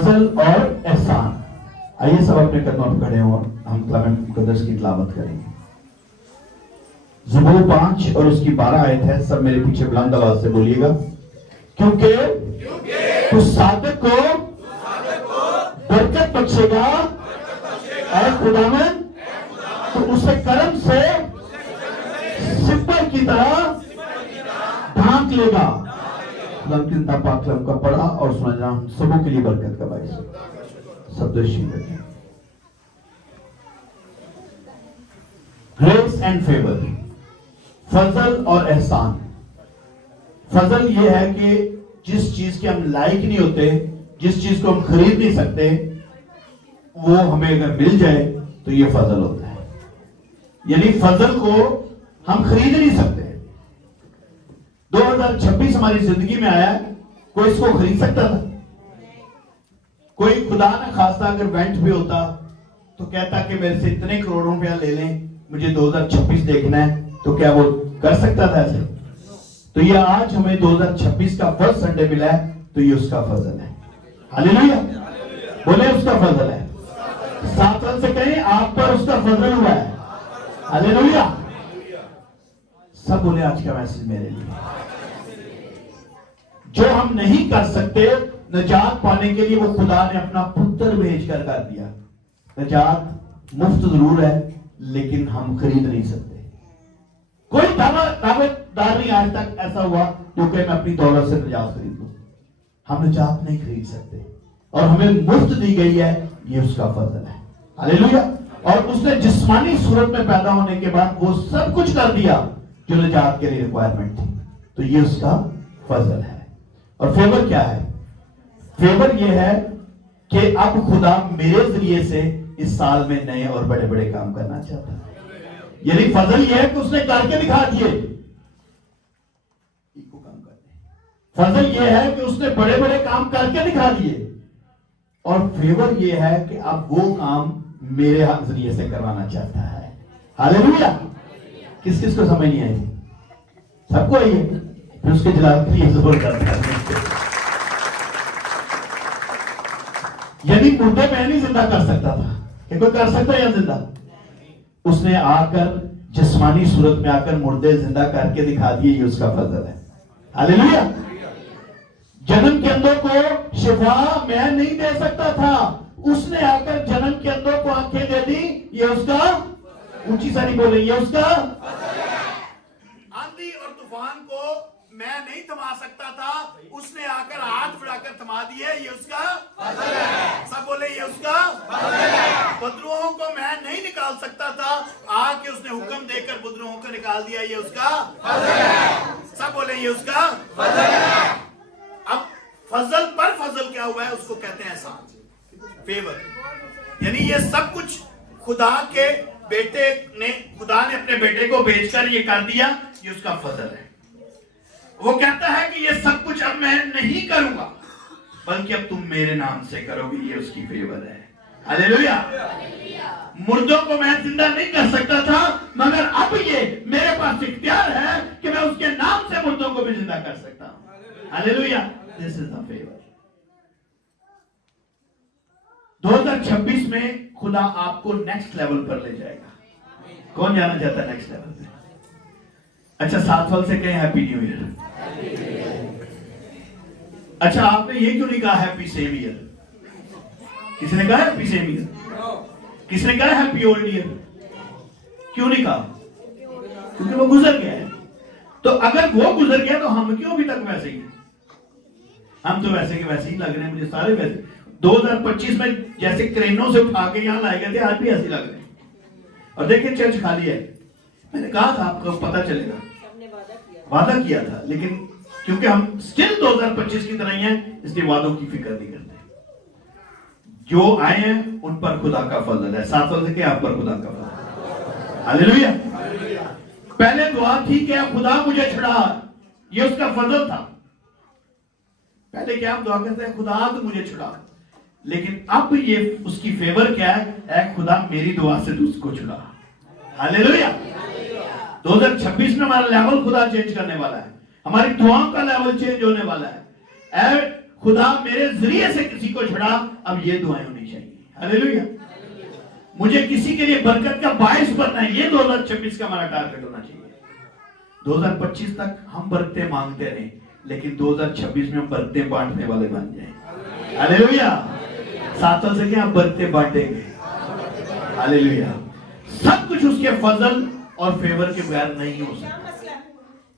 फजल और एहसान। आइए सब अपने कदमों पर खड़े हों, हम कलाम मुकद्दस की तिलावत करेंगे। ज़बूर 5 और उसकी 12 आयत है। सब मेरे पीछे बुलंद आवाज से बोलिएगा। क्योंकि तू सादिक को बरकत बख्शेगा, ऐ खुदावंद तो उसे करम से सिपर की तरह ढांक लेगा। पाक कलाम का पढ़ा और सुना जाना हम सबों के लिए बरकत का बाइस। सब ग्रेस एंड फेवर, फजल और एहसान। फजल यह है कि जिस चीज के हम लायक नहीं होते, जिस चीज को हम खरीद नहीं सकते, वो हमें अगर मिल जाए तो ये फजल होता है। यानी फजल को हम खरीद नहीं सकते। 2026 हमारी जिंदगी में आया, कोई इसको खरीद सकता था? कोई खुदा ना खास्ता अगर वेंट भी होता तो कहता कि मेरे से इतने करोड़ों रुपया ले लें, मुझे 2026 देखना है, तो क्या वो कर सकता था ऐसे? तो ये आज हमें 2026 का फर्स्ट संडे मिला है, तो ये उसका फजल है। हालेलुया, बोले उसका फजल है। साथ से कहें आप पर उसका फजल हुआ है। हालेलुया, सब बोले आज का मैसेज मेरे लिए। जो हम नहीं कर सकते नजात पाने के लिए, वो खुदा ने अपना पुत्र भेजकर कर दिया। नजात मुफ्त जरूर है, लेकिन हम खरीद नहीं सकते। कोई दावेदार नहीं आज तक ऐसा हुआ जो कि मैं अपनी दौलत से नजात खरीद लूं। हम नजात नहीं खरीद सकते और हमें मुफ्त दी गई है, ये उसका फजल है। हालेलुया। और उसने जिस्मानी सूरत में पैदा होने के बाद वो सब कुछ कर दिया जो नजात के लिए रिक्वायरमेंट थी, तो ये उसका फजल है। और फेवर क्या है? फेवर ये है कि अब खुदा मेरे जरिए से इस साल में नए और बड़े बड़े काम करना चाहता है। यानी फजल ये है कि उसने करके दिखा दिए। फजल ये है कि उसने बड़े बड़े काम करके दिखा दिए। और फेवर ये है कि अब वो काम मेरे जरिए से करवाना चाहता है। हालेलुया। किस किस को समझ नहीं आई? सबको आई है? फिर उसके जलाल के लिए जोर करता है। यानी मुर्दे में नहीं जिंदा कर सकता था, कि कोई कर सकता है या जिंदा? उसने आकर जिस्मानी सूरत में आकर मुर्दे जिंदा करके दिखा दिए, ये उसका फजल है। हालेलुया। जन्म के अंदों को शिफा मैं नहीं दे सकता था, उसने आकर जन्म के अंदों को आंखें दे दी, ये उसका, ऊंची सारी बोले, ये उसका। आंधी और तूफान को मैं नहीं थमा सकता था, उसने आकर हाथ बढ़ाकर थमा दिए, ये उसका फजल है। सब बोले ये उसका फजल है। बदरूहों को मैं नहीं निकाल सकता था, आके उसने हुक्म देकर बदरूहों को निकाल दिया, ये उसका फजल है। सब बोले ये उसका फजल है। अब फजल पर फजल क्या हुआ है, उसको कहते हैं एहसान, फेवर। यानी ये सब कुछ खुदा के बेटे ने, खुदा ने अपने बेटे को भेजकर ये कर दिया, ये उसका फजल है। वो कहता है कि ये सब कुछ अब मैं नहीं करूंगा, बल्कि अब तुम मेरे नाम से करोगे, ये उसकी फेवर है। हालेलुया। मुर्दों को मैं जिंदा नहीं कर सकता था, मगर अब ये मेरे पास इख्तियार है कि मैं उसके नाम से मुर्दों को भी जिंदा कर सकता हूं। Hallelujah. This is the favour. 2026 में खुदा आपको नेक्स्ट लेवल पर ले जाएगा। कौन जाना चाहता है नेक्स्ट लेवल पे? अच्छा, साथ वाल से कहें हैप्पी न्यू ईयर। अच्छा, आपने ये क्यों नहीं कहा हैप्पी सेम ईयर? किसने कहा हैप्पी सेम ईयर? किसने कहा हैप्पी ओल्ड ईयर? क्यों नहीं कहा? क्योंकि वो गुजर गया है। तो अगर वो गुजर गया तो हम क्यों अभी तक वैसे ही? हम तो वैसे के वैसे ही लग रहे हैं, मुझे सारे वैसे। 2025 में जैसे क्रेनों से उठा के यहां लाए गए थे, आज भी ऐसे लग रहे हैं। और देखिए चर्च खाली है। मैंने कहा था आपको पता चलेगा, वादा किया था, लेकिन क्योंकि हम स्टिल 2025 की तरह ही हैं, इसलिए वादों की फिक्र नहीं करते। जो आए हैं उन पर खुदा का फजल है। 7 साल से क्या आप पर खुदा का फजल। हालेलुया। पहले दुआ थी कि खुदा मुझे छुड़ा, ये उसका फजल था। पहले क्या हम दुआ करते हैं, खुदा तो मुझे छुड़ा, लेकिन अब ये उसकी फेवर क्या है, ऐ खुदा मेरी दुआ से तू उसको छुड़ा। हालेलुया। 2026 में हमारा लेवल खुदा चेंज करने वाला है, हमारी दुआओं का लेवल चेंज होने वाला है। ऐ खुदा मेरे जरिए से किसी को छुड़ा, अब ये दुआएं होनी चाहिए। हालेलुया। मुझे किसी के लिए बरकत का बायस बनना है, ये 2026 का हमारा टारगेट होना चाहिए। 2025 तक हम बरकतें मांगते रहे, लेकिन 2026 में हम बरकतें बांटने वाले बन जाए। हालेलुया। 7 साल से क्या आप बरकतें बांटेंगे। हालेलुया। सब कुछ उसके फजल और फेवर के बगैर नहीं हो सकता।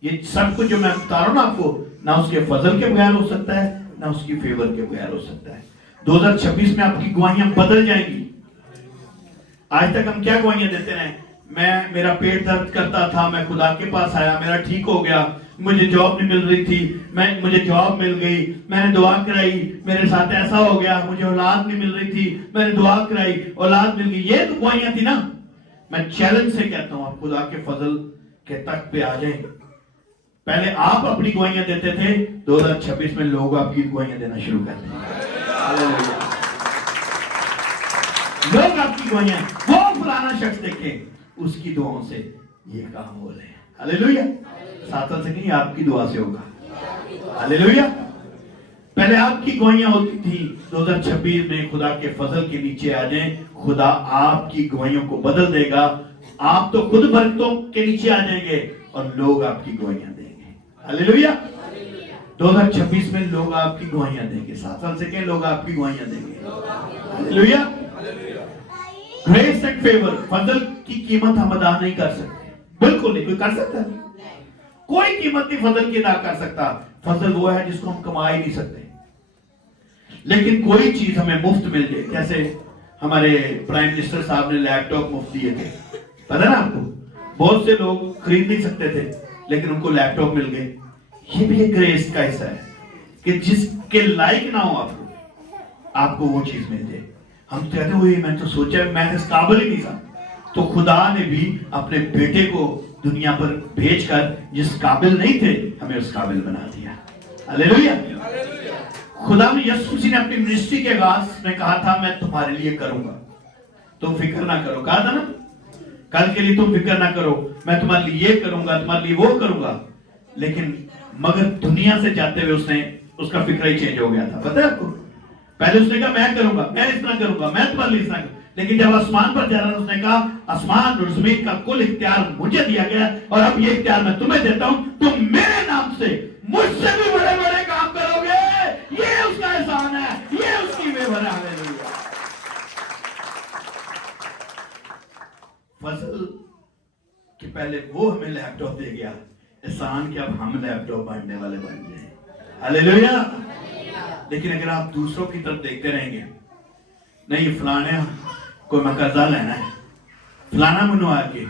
ये सब कुछ जो मैं बता रहा हूं ना आपको, ना उसके फजल के बगैर हो सकता है, ना उसकी फेवर के बगैर हो सकता है। 2026 में आपकी गवाहियां बदल जाएंगी। आज तक हम क्या गवाहियां देते रहे, मेरा पेट दर्द करता था, मैं खुदा के पास आया, मेरा ठीक हो गया, मुझे जॉब नहीं मिल रही थी, मुझे जॉब मिल गई, मैंने दुआ कराई, मेरे साथ ऐसा हो गया, मुझे औलाद नहीं मिल रही थी, मैंने दुआ कराई, औलाद मिल गई। ये तो गवाहियां थी ना। मैं चैलेंज से कहता हूं, आप खुदा के फजल के तक पे आ जाएं। पहले आप अपनी गवाहियां देते थे, 2026 में लोग आपकी गवाहियां देना शुरू कर देंगे। लोग आपकी गवाहियां, वो पुराना शख्स देखे, उसकी दुआओं से ये काम हो रहे हैं। हालेलुया। 7 साल से नहीं, आपकी दुआ से होगा। हालेलुया। पहले आपकी गवाहियां होती थी, 2026 में खुदा के फजल के नीचे आ जाएं, खुदा आपकी गवाहियों को बदल देगा। आप तो खुद बरकतों के नीचे आ जाएंगे और लोग आपकी गवाहियां देंगे। हालेलुया। 2026 में लोग आपकी गवाहियां देंगे। 7 साल से क्या लोग आपकी गवाहियां देंगे। हालेलुया। ग्रेस एंड फेवर, फजल की कीमत हम अदा नहीं कर सकते, बिल्कुल नहीं। कोई कर सकता है? कोई कीमत नहीं फजल की अदा कर सकता। फजल वो है जिसको हम कमा ही नहीं सकते। लेकिन कोई चीज हमें मुफ्त मिल जाए, जैसे हमारे प्राइम मिनिस्टर साहब ने लैपटॉप मुफ्त दिए थे, पता ना आपको। बहुत से लोग खरीद नहीं सकते थे, लेकिन उनको लैपटॉप मिल गए। ये भी एक ग्रेस का हिस्सा है कि जिसके लायक ना हो आपको वो चीज मिल जाए। हम कहते हुए मैं तो सोचा, मैं इस काबिल ही नहीं था, तो खुदा ने भी अपने बेटे को दुनिया पर भेजकर जिस काबिल नहीं थे, हमें उस काबिल बना दिया। हालेलुया। खुदा में यीशु मसीह ने अपनी मिनिस्ट्री के आगाज में कहा था, मैं तुम्हारे लिए करूंगा, तुम फिक्र ना करो। कहा था ना, कल के लिए तुम फिक्र ना करो, मैं तुम्हारे लिए ये करूंगा, तुम्हारे लिए वो करूंगा। लेकिन मगर दुनिया से जाते हुए उसका फिक्र ही चेंज हो गया था। पता है आपको, पहले उसने कहा मैं करूंगा, मैं इस तरह करूंगा, मैं तुम्हारे लिए इस तरह। लेकिन जब आसमान पर जा रहा था, उसने कहा आसमान और जमीन का कुल इख्तियार मुझे दिया गया, और अब ये इख्तियार मैं तुम्हें देता हूं, तुम मेरे नाम से मुझसे भी बड़े बड़े काम करोगे। ये उसका एहसान है, ये उसकी फेवर है। हालेलुया। फजल कि पहले वो हमें लैपटॉप दे गया, एहसान कि अब हम लैपटॉप बांटने वाले बन गए। हालेलुया। लेकिन अगर आप दूसरों की तरफ देखते रहेंगे, नहीं फलाने को मैं कर्जा लेना है, फलाना मनवा के,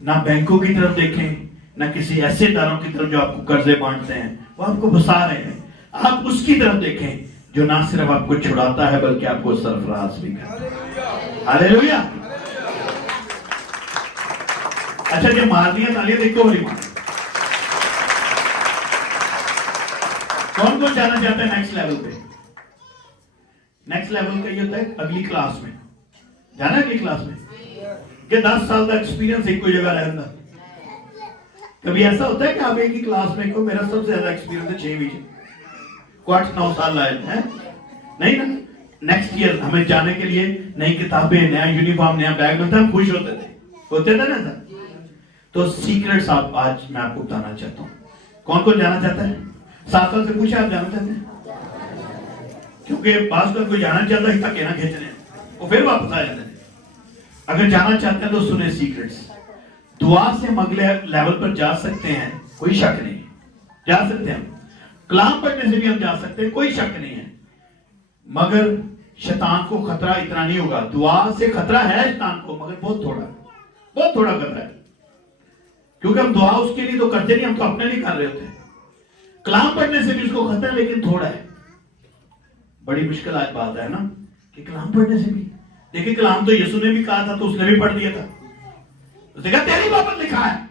ना बैंकों की तरफ देखें, ना किसी ऐसे इदारों की तरफ जो आपको कर्जे बांटते हैं, वो आपको फंसा रहे हैं। आप उसकी तरफ देखें जो ना सिर्फ आपको छुड़ाता है, बल्कि आपको सरफराज भी करता है। हालेलुया। अच्छा, जो मार दिया तालियां देखो वाली मार। कौन कौन जाना चाहता है नेक्स्ट लेवल पे? नेक्स्ट लेवल का ये होता है अगली क्लास में जाना। अगली क्लास में कि 10 साल का एक्सपीरियंस एक कोई जगह रहता। कभी ऐसा होता है कि आप एक ही क्लास में, को मेरा सबसे ज्यादा एक्सपीरियंस है 6 विजय को 8-9 साल लाए हैं, नहीं ना। नेक्स्ट ईयर हमें जाने के लिए नई किताबें, नया यूनिफॉर्म, नया बैग मिलता है, हम खुश होते थे ना सर। तो सीक्रेट्स आज मैं आपको बताना चाहता हूँ। कौन कौन जाना चाहता है? 7 साल से पूछे आप जाना चाहते हैं? क्योंकि पास कोई जाना चाहता है, धक्के ना खींचने, वो फिर वापस आ जाते हैं। अगर जाना चाहते हैं तो सुने सीक्रेट्स। दुआ से हम अगले लेवल पर जा सकते हैं, कोई शक नहीं, जा सकते हैं। कलाम पढ़ने से भी हम जा सकते हैं, कोई शक नहीं है। मगर शैतान को खतरा इतना नहीं होगा। दुआ से खतरा है शैतान को, मगर बहुत थोड़ा खतरा है। क्योंकि हम दुआ उसके लिए तो करते नहीं, हम तो अपने लिए कर रहे होते हैं। कलाम पढ़ने से भी उसको खतरा है, लेकिन थोड़ा है। बड़ी मुश्किल आज बात है ना कि कलाम पढ़ने से भी, देखिए कलाम तो यीशु ने भी कहा था, तो उसने भी पढ़ दिया था। उसने कहा तेरी बाबत लिखा है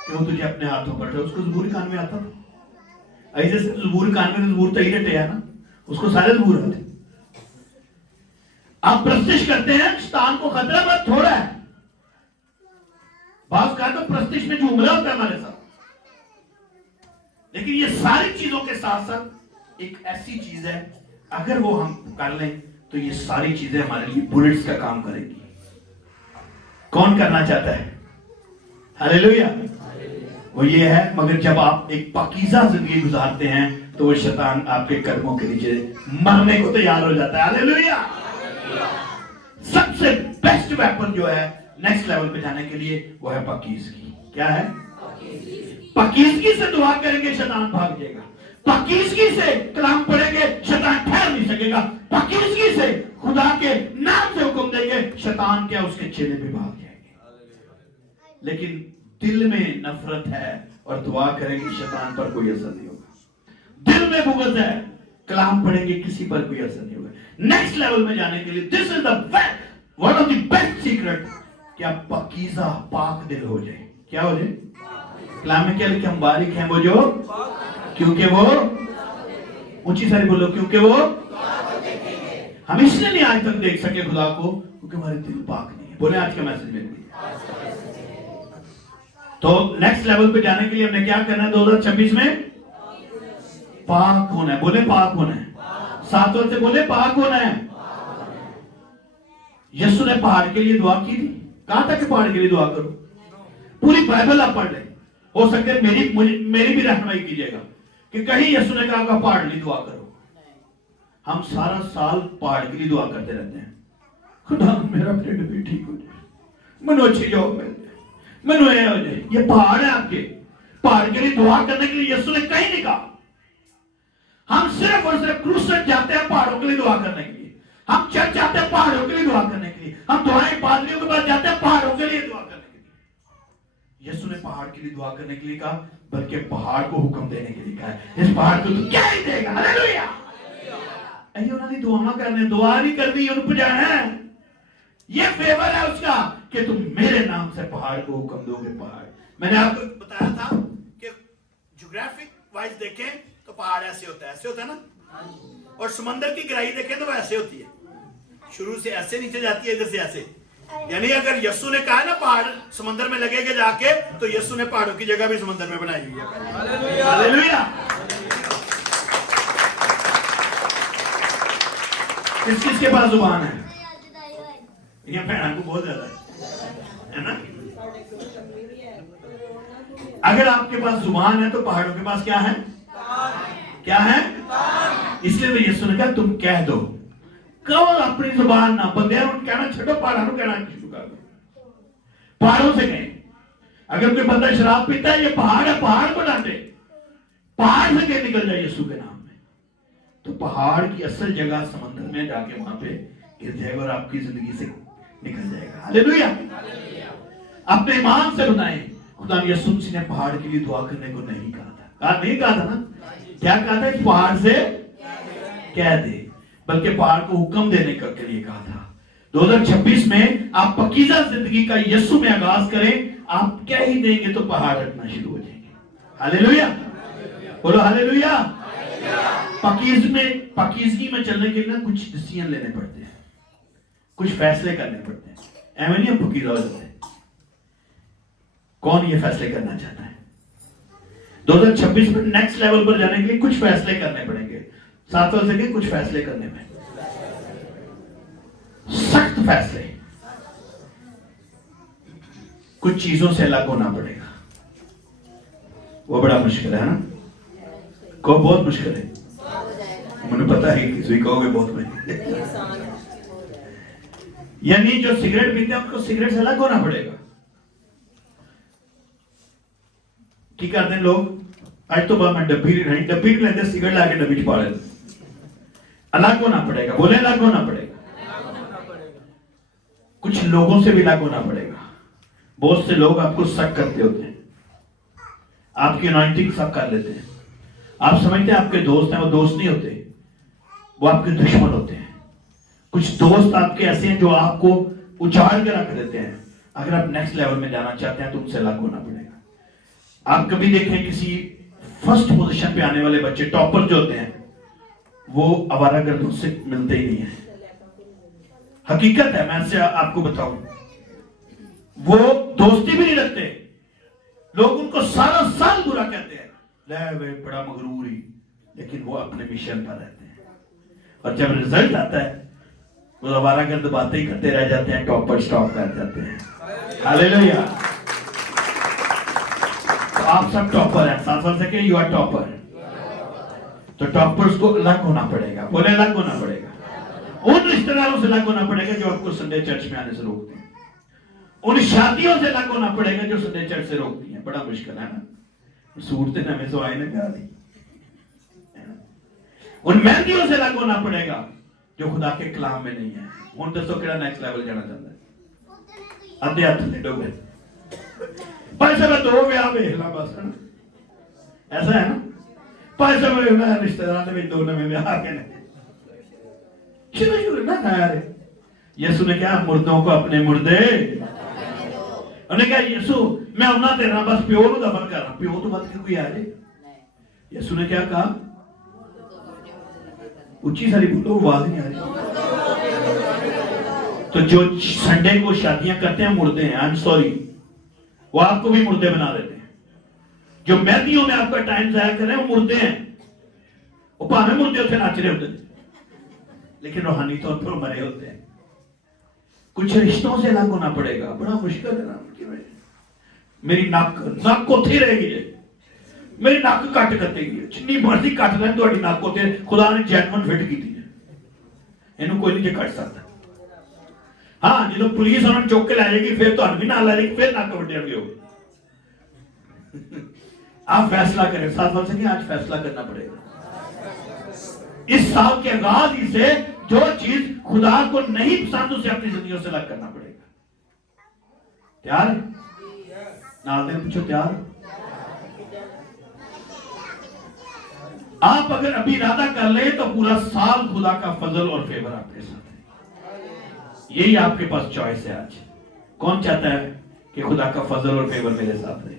कि वो तुझे अपने हाथों पढ़ रहा। उसको ज़बूर कान में आता था। ऐसे ज़बूर कान में ज़बूर तई रटे है ना, उसको सारे ज़बूर आते। आप प्रस्तिश करते हैं, शैतान को खतरा बहुत थोड़ा है। बात कहा तो प्रस्तिश में झूमरा होता है हमारे साथ। लेकिन ये सारी चीजों के साथ साथ एक ऐसी चीज है, अगर वो हम कर लें तो ये सारी चीजें हमारे लिए बुलेट्स का काम करेंगी। कौन करना चाहता है? हालेलुया। वो ये है, मगर जब आप एक पाकीज़ा जिंदगी गुजारते हैं तो वो शैतान आपके कदमों के नीचे मरने को तैयार हो जाता है। हालेलुया। सबसे बेस्ट वेपन जो है नेक्स्ट लेवल पे जाने के लिए वो है पाकीज़गी। क्या है? पाकीज़गी से दुआ करेंगे शैतान भाग जाएगा। पाकीज़गी से कलाम पढ़ेंगे शैतान ठहर नहीं सकेगा। पाकीज़गी से खुदा के नाम से हुक्म देंगे शैतान क्या उसके चेले भी भाग जाएंगे। लेकिन दिल में नफरत है और दुआ करेंगे शैतान पर कोई असर नहीं होगा। दिल में बुग़्ज़ है, कलाम पढ़ेंगे किसी पर कोई असर नहीं होगा। नेक्स्ट लेवल में जाने के लिए this is the one of the best secret कि आप पाकीज़ा पाक दिल हो जाए। क्या हो जाए? कलाम में क्या लिखे? हम बारीक हैं वो जो, क्योंकि वो, ऊंची सारी बोलो, क्योंकि वो, हम इसलिए नहीं आज तक देख सके खुदा को क्योंकि हमारे दिल पाक नहीं है। बोले आज के मैसेज में। तो नेक्स्ट लेवल पे जाने के लिए हमने क्या करना है? 2026 में पाक होना है। बोले पाक होना है। सात वर्ष से बोले पाक होना है। यीशु ने पहाड़ के लिए दुआ की थी। कहां तक पहाड़ के लिए दुआ करो? पूरी बाइबल आप पढ़ लें, हो सकता है मेरी भी रहनुमाई कीजिएगा कि कहीं यीशु ने कहा पहाड़ के लिए दुआ करो। हम सारा साल पहाड़ के लिए दुआ करते रहते हैं, खुदा मेरा पेट भी ठीक हो जाए, मनो अच्छी जॉब मिल जाए, मनो ये हो जाए। ये पहाड़ है आपके, पहाड़ के लिए दुआ करने के लिए यीशु ने कहीं नहीं कहा। हम सिर्फ और सिर्फ क्रूसेड जाते हैं पहाड़ों के लिए दुआ करने के लिए, हम चर्च जाते हैं पहाड़ों के लिए दुआ करने के लिए, हम दुआएं पादरियों के पास जाते हैं पहाड़ों के लिए दुआ करने के लिए। यीशु ने पहाड़ के लिए दुआ करने के लिए कहा, बल्कि पहाड़ को हुक्म देने के लिए कहा है, इस पहाड़ को तू क्या ही देगा। हालेलुया। अरे उन्होंने दुआ करने, दुआ नहीं करनी, उन पर जाना है। ये फेवर है उसका कि तुम मेरे नाम से पहाड़ को हुक्म दोगे। पहाड़, मैंने आपको बताया था कि ज्योग्राफिक वाइज देखें तो पहाड़ ऐसे होता है, ऐसे होता है ना, और समंदर की गहराई देखें तो वैसे होती है, शुरू से ऐसे नीचे जाती है जैसे ऐसे। यानी अगर यीशु ने कहा ना पहाड़ समंदर में लगेगा जाके, तो यीशु ने पहाड़ों की जगह भी समंदर में बनाई हुई है। हालेलुया। किसके पास जुबान है? ये भैन को बहुत ज्यादा है ना। अगर आपके पास जुबान है तो पहाड़ों के पास क्या है? क्या है? इसलिए तो यीशु ने कहा तुम कह दो, कहो अपनी जुबान ना बंदे कहना छो, पहाड़ों को कहना शुरू कर दो। पहाड़ों से कहें। अगर कोई बंदा शराब पीता है, ये पहाड़ है, पहाड़ को डांटे, पहाड़ से कहीं निकल जाए यीशु के नाम में, तो पहाड़ की असल जगह समंदर में जाके वहां पे गिर जाएगा और आपकी जिंदगी से निकल जाएगा। हालेलुया। अपने ईमान से बनाए। खुदा यीशु मसीह ने पहाड़ के लिए दुआ करने को नहीं कहा था। कहा नहीं कहा था ना? क्या कहा था? इस पहाड़ से कह दे, बल्कि पहाड़ को हुक्म देने के लिए कहा था। 2026 में आप पाकीज़ा जिंदगी का यीशु में आगाज करें। आप क्या ही देंगे तो पहाड़ हटना शुरू हो जाएंगे। हालेलुया। बोलो हालेलुया। पाकीज़गी में चलने के लिए कुछ डिसीजन लेने पड़ते हैं, कुछ फैसले करने पड़ते हैं। एवं नहीं हम पाकीज़ा हो जाते हैं। कौन ये फैसले करना चाहता है? 2026 में नेक्स्ट लेवल पर जाने के लिए कुछ फैसले करने पड़ेंगे। 7 वर्ष के कुछ फैसले करने में, सख्त फैसले, कुछ चीजों से अलग होना पड़ेगा। वो बड़ा मुश्किल है ना? को बहुत मुश्किल है। मुझे पता है किसी कहोगे बहुत महंगे। यानी जो सिगरेट पीते हैं उनको सिगरेट से अलग होना पड़ेगा। की करते हैं लोग, आज तो मैं डब्बी लेते सिगरेट लाके डब्बी छुपा लेते। अलग होना पड़ेगा। बोले अलग होना पड़ेगा। कुछ लोगों से भी अलग होना पड़ेगा। बहुत से लोग आपको शक करते होते हैं, आपकी अनॉइंटिंग शक कर लेते हैं। आप समझते हैं आपके दोस्त हैं, वो दोस्त नहीं होते, वो आपके दुश्मन होते हैं। कुछ दोस्त आपके ऐसे हैं जो आपको उजाड़ के रख देते हैं। अगर आप नेक्स्ट लेवल में जाना चाहते हैं तो उनसे अलग होना पड़ेगा। आप कभी देखें किसी फर्स्ट पोजीशन पे आने वाले बच्चे, टॉपर जो होते हैं, वो आवारागर्दों से मिलते ही नहीं है। हकीकत है, मैं आपसे आपको बताऊं, वो दोस्ती भी नहीं रखते। लोग उनको सारा साल बुरा कहते हैं, ले वे बड़ा मगरूर ही, लेकिन वो अपने मिशन पर रहते हैं, और जब रिजल्ट आता है वो दोबारा गर्द बातें ही करते रह जाते हैं, टॉप पर स्टॉप कर जाते हैं। हालेलुया। तो आप सब टॉपर हैं, साथ साथ सके यू आर टॉपर। तो टॉपर्स को अलग होना पड़ेगा, बोले अलग होना पड़ेगा। उन रिश्तेदारों से अलग होना पड़ेगा जो आपको संडे चर्च में आने से रोकते हैं। उन शादियों से अलग होना पड़ेगा जो संडे चर्च से रोकती हैं। बड़ा मुश्किल है ना, सूरते नवे सो आए ना दी। उन मेहंदियों से अलग होना पड़ेगा जो खुदा के कलाम में नहीं है। उन दसो केड़ा नेक्स्ट लेवल जाना चाहता है। अद्धे हाथ ले डोगे भाई साहब, दो ब्याह वेख ला बस, है ना, ऐसा है ना भाई साहब, रिश्तेदार में दो नवे ब्याह के ने शुरू ना यार। यीशु ने क्या, मुर्दों को अपने मुर्दे, उन्हें कहा यीशु मैं अपना तेरा बस प्यो को दफन कर रहा, प्यो तो बद के कोई आ जाए। यीशु ने क्या कहा, ऊंची सारी बोलो, आवाज नहीं आ रही। तो जो संडे को शादियां करते हैं मुर्दे हैं, आई एम सॉरी, वो आपको भी मुर्दे बना देते हैं। जो मेहंदियों में आपका टाइम जाया कर रहे हैं वो मुर्दे हैं। वो भावे मुर्दे उसे नाच रहे होते हैं लेकिन रूहानी तौर पर मरे होते हैं। कुछ रिश्तों से अलग होना पड़ेगा, बड़ा मुश्किल है ना। मेरी नक उत्थे रहेगी, मेरी नक कट कटेगी, जिन्नी मर्जी कट लें तो नक उत्थे खुदा ने जैनवन फिट की है, इन्हों कोई नहीं कट सकता। हाँ जो पुलिस उन्होंने चुक के लै जाएगी फिर तो भी ना लै जाएगी, फिर नक वड्डिया भी होगी। आप फैसला करें, साथ साथ से आज फैसला करना पड़ेगा। इस साल के आगाज ही से जो चीज खुदा को नहीं पसंद उसे अपनी जिंदगी से अलग करना पड़ेगा। तैयार? नाल दे पूछो, तैयार? आप अगर अभी इरादा कर ले तो पूरा साल खुदा का फजल और फेवर आपके साथ है। यही आपके पास चॉइस है आज। कौन चाहता है कि खुदा का फजल और फेवर मेरे साथ रहे?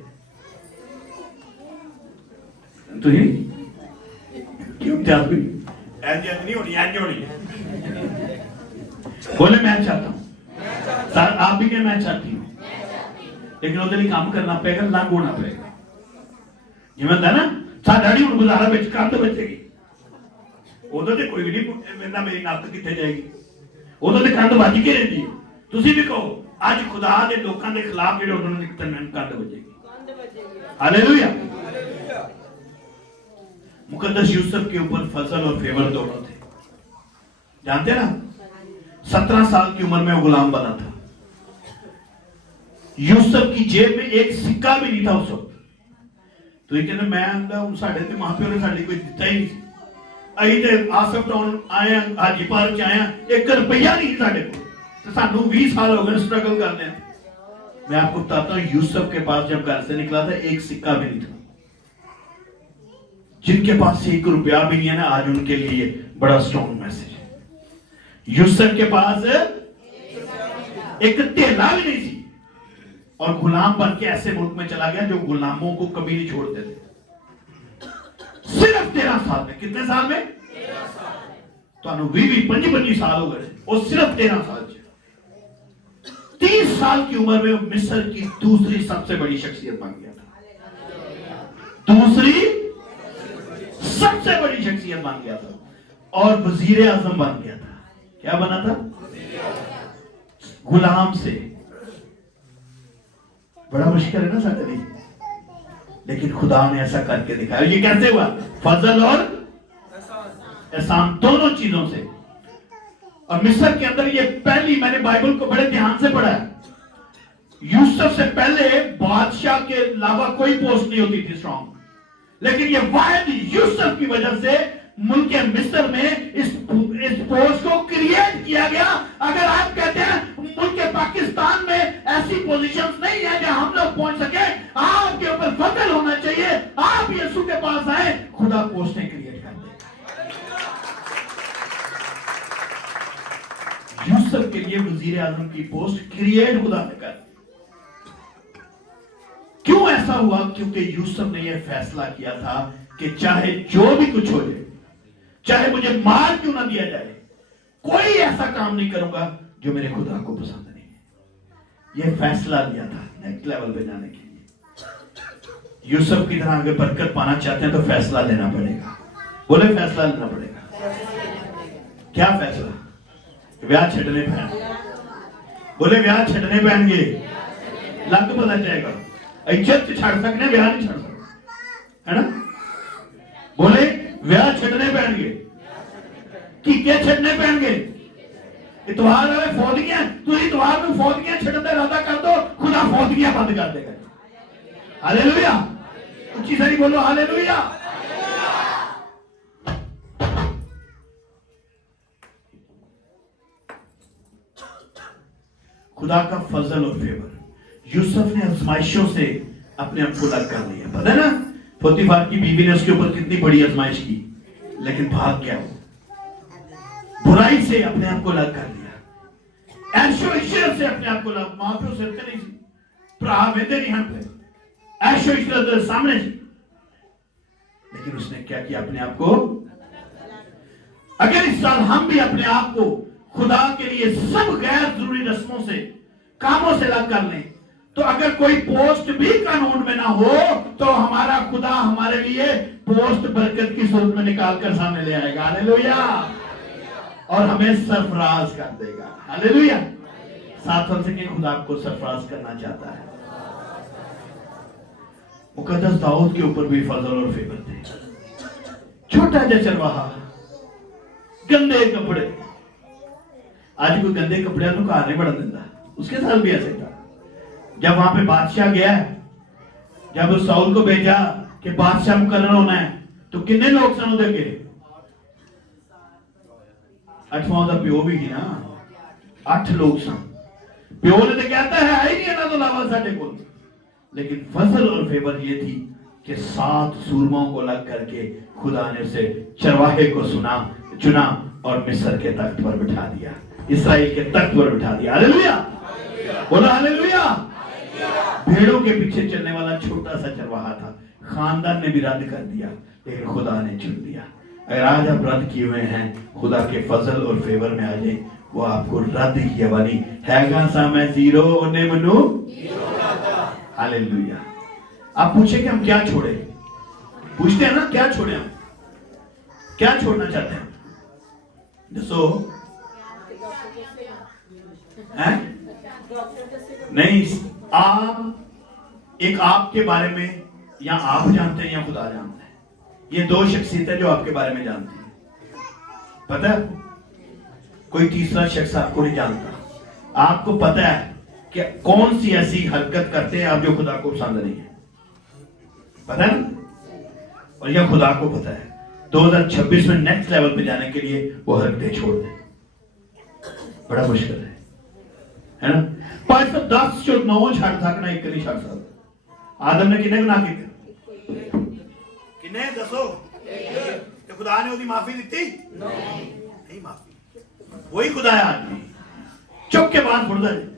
तो ये क्यों चाहती नहीं होनी, ऐसी होनी है। बोले मैं चाहता हूं सर, आप भी क्या? मैं चाहती हूं, लेकिन उसके लिए काम करना पड़ेगा, लागू होना पड़ेगा। जिवें होंदा ना साड़ी हूं गुजारा बिच कंध बचेगी, उदों ते कोई नहीं ना मेरी नक कितने जाएगी, उदों ते कंध बच के रहती है। तुसी भी कहो आज खुदा के लोगों के खिलाफ जो उन्होंने कंध बचेगी। हालेलुया। मुकद्दस यूसुफ के ऊपर फजल और फेवर दोनों थे, जानते ना। 17 साल की उम्र में वो गुलाम बना था। यूसुफ की जेब में एक सिक्का भी नहीं था उस वक्त। तो ये कहते मैं हूं साढ़े ते मां प्यो ने साड़ी कोई दिता ही नहीं। अभी ते आसफ टाउन आए, हाजी पार्क आए, 1 रुपया नहीं साढ़े को, तो सानू 20 साल हो गए स्ट्रगल करते हैं। मैं आपको बताता हूं, यूसुफ के पास जब घर से निकला था एक सिक्का भी नहीं था। जिनके पास 1 रुपया भी नहीं है ना, आज उनके लिए बड़ा स्ट्रॉन्ग मैसेज है। यूसुफ के पास एक ढेला भी नहीं थी और गुलाम बन के ऐसे मुल्क में चला गया जो गुलामों को कभी नहीं छोड़ते थे। सिर्फ 13 साल में, कितने साल में? 13 साल। तो 20-25 साल हो गए और सिर्फ 13 साल। 30 साल की उम्र में मिस्र की दूसरी सबसे बड़ी शख्सियत बन गया था। दूसरी सबसे बड़ी शख्सियत बन गया था और वजीर आजम बन गया था। क्या बना था? गुलाम से। बड़ा मुश्किल है ना सारे लिए, लेकिन खुदा ने ऐसा करके दिखाया। ये कैसे हुआ? फजल और एहसान दोनों चीजों से। और मिस्र के अंदर ये पहली, मैंने बाइबल को बड़े ध्यान से पढ़ा है, यूसुफ से पहले बादशाह के अलावा कोई पोस्ट नहीं होती थी स्ट्रॉन्ग, लेकिन ये वाहिद यूसुफ की वजह से मुल्क मिस्र में इस पोस्ट को क्रिएट किया गया। अगर आप कहते हैं मुल्क पाकिस्तान में ऐसी पोजीशंस नहीं है जहां हम लोग पहुंच सके, आपके ऊपर फजल होना चाहिए। आप यीशु के पास आए, खुदा पोस्टें क्रिएट कर दे। यूसुफ के लिए वजीर आजम की पोस्ट क्रिएट खुदा ने कर। क्यों ऐसा हुआ? क्योंकि यूसुफ ने यह फैसला किया था कि चाहे जो भी कुछ हो जाए, चाहे मुझे मार क्यों ना दिया जाए, कोई ऐसा काम नहीं करूंगा जो मेरे खुदा को पसंद नहीं है। यह फैसला लिया था नेक्स्ट लेवल पे जाने के लिए। यूसुफ की तरह अगर बरकत पाना चाहते हैं तो फैसला लेना पड़ेगा। बोले फैसला लेना पड़ेगा। क्या फैसला? ब्याह छड़ने पैन। बोले ब्याह छड़ने पैनगे, लग पता जाएगा। इज्जत छड़ सकने, ब्याह नहीं छड़ सकते, है ना? बोले ब्याह छड़ने पैनगे, कीके छड़ने पैनगे। इतवार वाले फौजियां, तुम इतवार में फौजियां छड़ने का इरादा कर दो, खुदा फौजियां बंद कर देगा। हालेलुया, उच्ची सही बोलो हालेलुया। खुदा का फजल और फेवर। यूसुफ ने आजमाइशों से अपने आप को अलग कर लिया। पता है ना, पोतीफार की बीवी ने उसके ऊपर कितनी बड़ी आजमाइश की, लेकिन भाग गया वो। बुराई से अपने आप को अलग कर लिया, ऐशो इशरत से अपने आप को अलग। मां प्यो सिर नहीं सी, भरा वेंदे नहीं हम पे, ऐशो इशरत के सामने सी, लेकिन उसने क्या किया? अपने आप को। अगर इस साल हम भी अपने आप को खुदा के लिए सब गैर जरूरी रस्मों से, कामों से अलग कर लें, तो अगर कोई पोस्ट भी कानून में ना हो तो हमारा खुदा हमारे लिए पोस्ट बरकत की सूरत में निकाल कर सामने ले आएगा। हालेलुया, और हमें सरफराज कर देगा। हालेलुया। साथ से कि खुदा आपको सरफराज करना चाहता है। मुकद्दस दाऊद के ऊपर भी फजल और फेवर थे। छोटा जा चरवाहा, गंदे कपड़े। आज कोई गंदे कपड़े को घर नहीं बढ़न देता, उसके साथ भी ऐसे था। जब वहां पे बादशाह गया, जब उस साउल को भेजा कि बादशाह मुकर्रर होना है, तो कितने लोग सन उधर के? 8वां का प्यो भी ही ना, 8 लोग सन। प्यो ने तो कहता है ही नहीं इन्हों तो अलावा साडे को, लेकिन फजल और फेवर ये थी कि 7 सूरमाओं को अलग करके खुदा ने उसे चरवाहे को चुना और मिस्र के तख्त पर बिठा दिया, इस्राएल के तख्त पर बिठा दिया। हालेलुया, बोला हालेलुया। भेड़ों के पीछे चलने वाला छोटा सा चरवाहा था, खानदान ने भी रद्द कर दिया, लेकिन खुदा ने चुन लिया। अगर आज आप रद्द किए हुए हैं, खुदा के फजल और फेवर में आ जाए, वो आपको रद्द किया वाली हैगा सा मैं जीरो उन्हें मनु। हालेलुया। आप पूछे कि हम क्या छोड़े? पूछते हैं ना, क्या छोड़े? हम क्या छोड़ना चाहते हैं? दसो। नहीं, आप एक आपके बारे में या आप जानते हैं या खुदा जानता है। ये 2 शख्सियतें जो आपके बारे में जानती है। पता है, कोई तीसरा शख्स आपको नहीं जानता। आपको पता है कि कौन सी ऐसी हरकत करते हैं आप जो खुदा को पसंद नहीं है, पता है ना? और यह खुदा को पता है। 2026 में नेक्स्ट लेवल पे जाने के लिए वो हरकतें छोड़ दें, बड़ा मुश्किल है ना? 510 जो 9 छड़ सकना, एक नहीं छड़ सकता। आदम ने किन्ने गुनाह किए? किन्ने दसो? कि खुदा ने उसकी माफी दी? नहीं माफी। वही खुदा है आज भी, चुप के बाद फुर्दा है।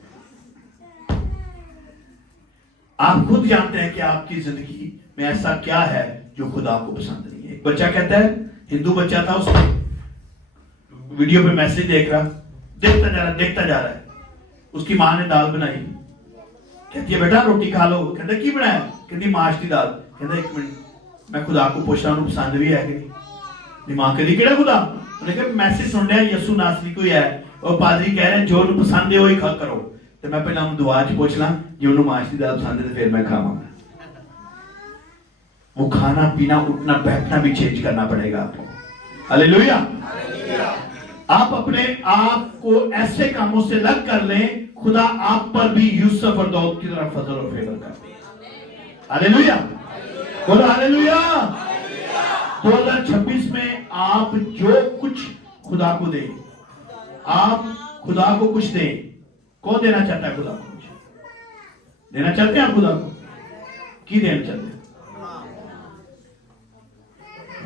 आप खुद जानते हैं कि आपकी जिंदगी में ऐसा क्या है जो खुदा को पसंद नहीं है। एक बच्चा कहता है, हिंदू बच्चा था, उसने वीडियो पे मैसेज देखता जा रहा है। उसकी मां ने दाल बनाई, कहती है बेटा रोटी खा लो। कहता की बनाया? कहती माश की दाल। कहता 1 मिनट, मैं खुदा को पूछना उन्हें पसंद भी है कि नहीं? मां कहती केड़ा खुदा? उन्हें कहा मैसेज सुन रहा यसु नासरी कोई है और पादरी कह रहे हैं जो पसंद है वही खा करो। तो मैं पहले दुआ च पूछना जो उन्होंने माश की दाल पसंद है, फिर मैं खावांगा। वो खाना पीना उठना बैठना भी चेंज करना पड़ेगा आपको। हालेलुया। आप अपने आप को ऐसे कामों से अलग कर लें, खुदा आप पर भी यूसुफ और दाऊद की तरह फजल और फेवर करते हैं। हालेलुया, बोलो हालेलुया। 2026 में आप जो कुछ खुदा को दें, आप खुदा को कुछ दें। कौन देना चाहता है खुदा को कुछ? देना चाहते हैं आप खुदा को? की देना चाहते हैं?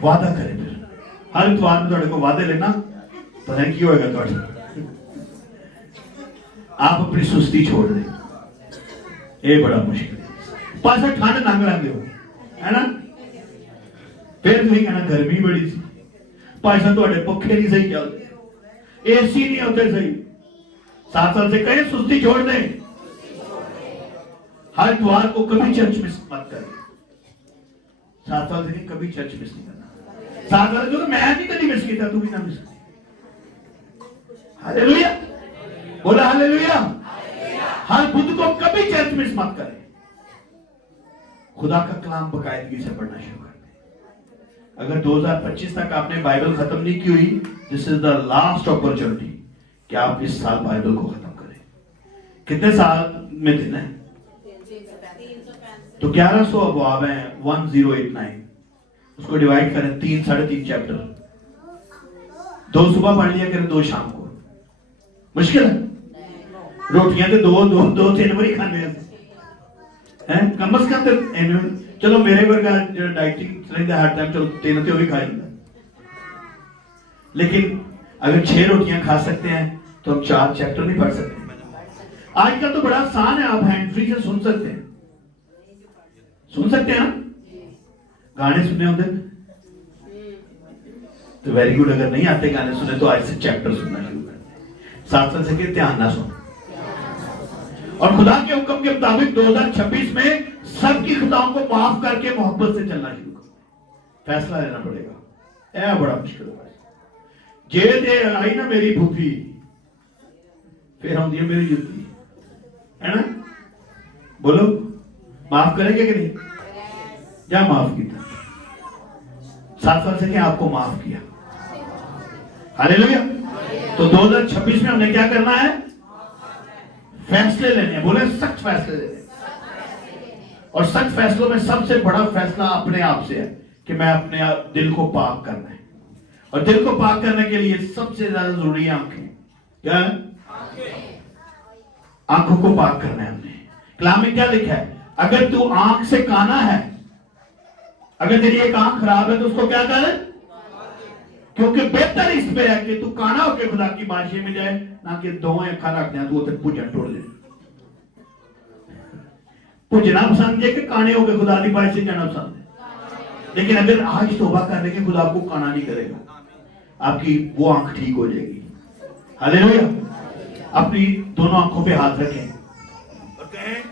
वादा करें। फिर हर इतवार में थोड़े को वादे लेना, पता नहीं क्यों होगा थोड़ा। आप अपनी सुस्ती छोड़ दें, ये बड़ा मुश्किल है। पासा ठंड लंघ लेंदे हो, है ना? फिर तुम कहना गर्मी बड़ी सी, पासा थोड़े पखे नहीं सही चलते, एसी नहीं होते सही। 7 साल से कहें सुस्ती छोड़ दें। हर इतवार को कभी चर्च मिस मत करें। 7 साल से कभी चर्च मिस नहीं करना। साथ वाले जो मैं नहीं कभी मिस किया, तू भी ना मिस कर। हालेलुया, बोला हालेलुया। हर बुध को कभी चर्च मिस मत करें। खुदा का कलाम बाकायदगी से पढ़ना शुरू कर दें। अगर 2025 तक आपने बाइबल खत्म नहीं की हुई, this is the last opportunity कि आप इस साल बाइबल को खत्म करें। कितने साल में दिन है? तो 1100 अबवाब हैं, 1089। उसको डिवाइड करें 3 साढ़े 3 चैप्टर। 2 सुबह पढ़ लिया करें, 2 शाम को। मुश्किल है? रोटियां तो दो 3 बारी खाने हैं, कम से कम तो चलो मेरे वर्गा जो डाइटिंग रहता हर टाइम, चलो 3 तो भी खा लेंगे। लेकिन अगर 6 रोटियां खा सकते हैं तो हम 4 चैप्टर नहीं पढ़ सकते। आजकल तो बड़ा आसान है, आप हैंड फ्री से सुन सकते हैं। गाने सुनने होते तो वेरी गुड। अगर नहीं आते गाने सुने तो आज से चैप्टर सुनना शुरू कर, साथ से ध्यान ना सुन। और खुदा के हुक्म के मुताबिक 2026 में सबकी खताओं को माफ करके मोहब्बत से चलना शुरू कर। फैसला लेना पड़ेगा, यह बड़ा मुश्किल है। जे दे आई ना मेरी फूफी, फिर आती है मेरी जुत्ती, है ना? बोलो, माफ करेंगे कि नहीं? क्या माफ किया? 7 साल से क्या आपको माफ किया? हालेलुया। तो 2026 में हमने क्या करना है? फैसले लेने हैं। बोले सख्त फैसले लेने। और सख्त फैसलों में सबसे बड़ा फैसला अपने आप से है कि मैं अपने दिल को पाक करना है। और दिल को पाक करने के लिए सबसे ज्यादा जरूरी है आंखें। क्या है? आंखों को पाक करना है हमने। कलाम में क्या लिखा है? अगर तू आंख से काना है, अगर तेरी एक आंख खराब है तो उसको क्या कर, क्योंकि बेहतर इसमें है कि तू काना होकर खुदा की बादशाही में जाए, ना कि 2 अखा रख दे तू भुजन तोड़ दे। भुजना पसंद है कि काने होकर खुदा की बादशाही जाना पसंद है। लेकिन अगर आज तौबा करने के खुदा आपको काना नहीं करेगा, आपकी वो आंख ठीक हो जाएगी। हालेलुया। अपनी दोनों आंखों पे हाथ रखें और कहें,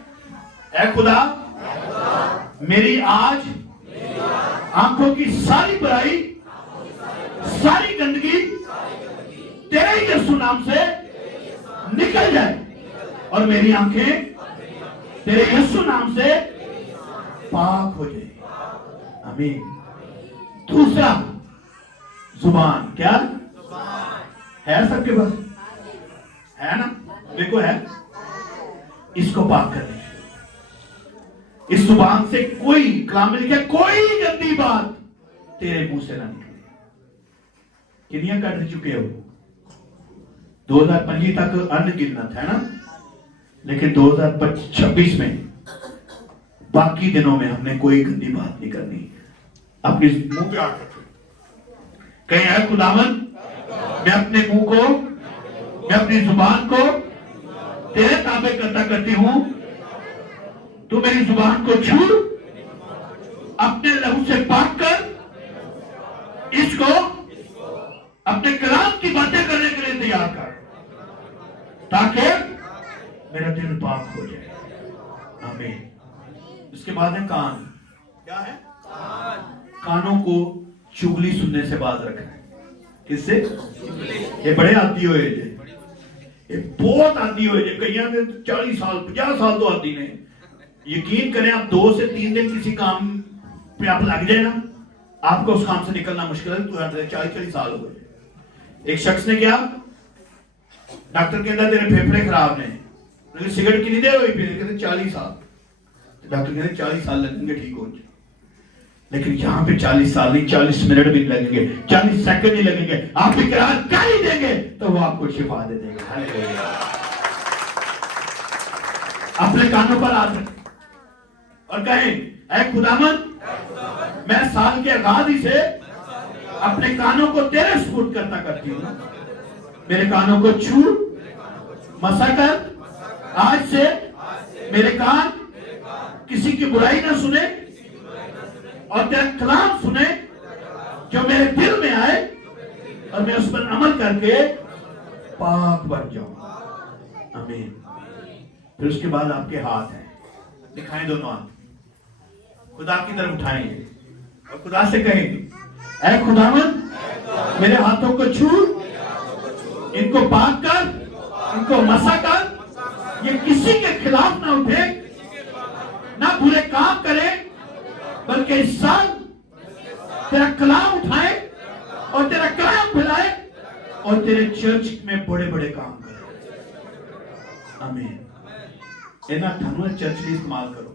ऐ खुदा, मेरी आज आंखों की सारी बुराई, सारी गंदगी तेरे यीशु नाम से निकल जाए और मेरी आंखें तेरे यीशु नाम से पाक हो जाए। आमीन। दूसरा, जुबान। क्या है? सबके पास है ना? देखो है, इसको पाक करने। इस जुबान से कोई कलाम में लिखा, कोई गंदी बात तेरे मुंह से ना निकले। कितनियां कर चुके हो? 2025 तक अनगिनत है ना, लेकिन 2026 में बाकी दिनों में हमने कोई गंदी बात नहीं करनी। अपने मुंह पे हाथ रखो, कहीं है खुदावन, मैं अपने मुंह को, मैं अपनी जुबान को तेरे ताबे करती हूं। तू मेरी जुबान को छू, अपने लहू से पाक कर, इसको अपने कलाम की बातें करने के लिए तैयार कर, ताकि मेरा दिल पाक हो जाए। आमीन। इसके बाद है कान। क्या है? कानों को चुगली सुनने से बाज रखना है। किससे? ये बड़े आदी हुए, ये बहुत आदी हुए। कई 40 साल 50 साल तो आदी ने। यकीन करें, आप 2 से 3 दिन किसी काम पे आप लग जाए ना, आपको उस काम से निकलना मुश्किल है। 40 साल हो गए। एक शख्स ने क्या, डॉक्टर कहता तेरे फेफड़े खराब ने, सिगरेट की नहीं दे हुई, कहते 40 साल। डॉक्टर कहते 40 साल लगेंगे ठीक हो जाए। लेकिन यहां पे 40 साल नहीं, 40 मिनट भी लगेंगे, 40 सेकंड नहीं लगेंगे। आप इकरार कर ही देंगे तो वो आपको शिफा दे देगा। अपने कानों पर हाथ रखें और कहें, ऐ खुदावन, मैं साल के आगाज ही से अपने कानों को तेरे सुपुर्द करती हूं। मेरे कानों को छू, मसा कर। आज से मेरे कान किसी की बुराई ना सुने और तेरा कलाम सुने, जो मेरे दिल में आए और मैं उस पर अमल करके पाक बन जाऊं। आमीन। फिर उसके बाद आपके हाथ हैं, दिखाएं दोनों हाथ, खुदा की तरफ उठाएंगे और खुदा से कहेंगे, ऐ खुदावन मेरे हाथों को छू, इनको पाक कर, इनको मसा कर, ये किसी के खिलाफ ना उठे, ना बुरे काम करे, बल्कि इस साल तेरा कलाम उठाए और तेरा कलाम फैलाए और तेरे चर्च में बड़े बड़े काम करे। आमीन। इन्हें थानू चर्च भी इस्तेमाल करो,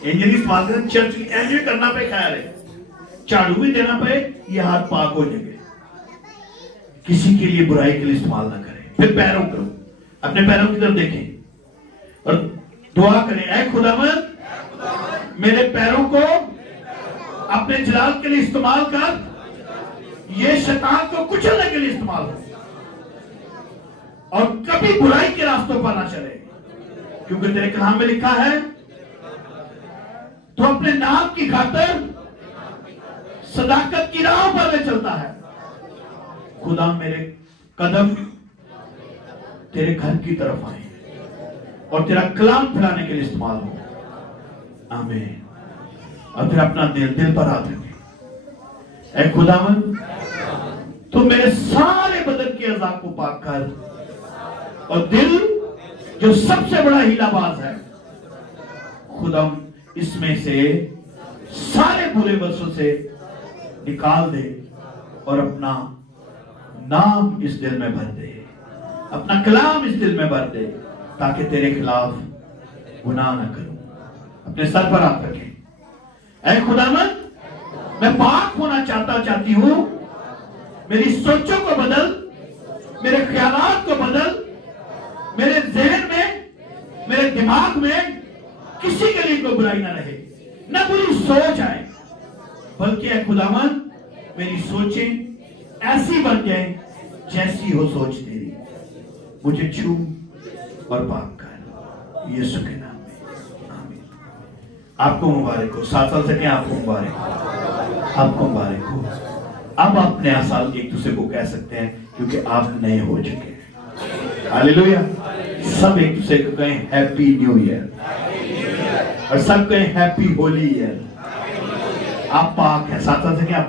इंजन इस्तेमाल करें, चर्च की एंजॉय करना पे, ख्याल है झाड़ू भी देना पे, ये हाथ पाक हो जाएंगे। किसी के लिए बुराई के लिए इस्तेमाल ना करें। फिर पैरों करो, अपने पैरों की तरफ देखें और दुआ करें, ऐ खुदावंद मेरे पैरों को अपने जलाल के लिए इस्तेमाल कर, ये शैतान को कुचलने के लिए इस्तेमाल कर और कभी बुराई के रास्तों पर ना चले, क्योंकि तेरे कलाम में लिखा है तो अपने नाम की खातिर सदाकत की राह पर ले चलता है। खुदा मेरे कदम तेरे घर की तरफ आए और तेरा कलाम फैलाने के लिए इस्तेमाल हो। आमीन। और फिर अपना दिल पर हाथ रखें। ऐ खुदावन तू मेरे सारे बदन के अज़ा को पाक कर और दिल जो सबसे बड़ा हीलाबाज है, खुदा इसमें से सारे बुरे वसों से निकाल दे और अपना नाम इस दिल में भर दे, अपना कलाम इस दिल में भर दे, ताकि तेरे खिलाफ गुनाह न करूं। अपने सर पर हाथ रखें। ऐ खुदावंद मैं पाक होना चाहती हूं, मेरी सोचों को बदल, मेरे ख्यालात को बदल, मेरे जहन में, मेरे दिमाग में किसी के लिए कोई बुराई ना रहे, ना बुरी सोच आए, बल्कि ऐ खुदावंद मेरी सोचें ऐसी बन जाए जैसी हो सोच तेरी। मुझे छू और पाक कर, यीशु के नाम में आमीन। आपको मुबारक हो, 7 साल से क्या आपको मुबारक हो, आपको मुबारक हो। अब आप नया साल एक दूसरे को कह सकते हैं, क्योंकि आप नए हो चुके हैं। हालेलुया। सब एक दूसरे को कहें हैप्पी न्यू ईयर, और सब कहें हैप्पी होली ईयर। आप पाक हैं। 7 साल से क्या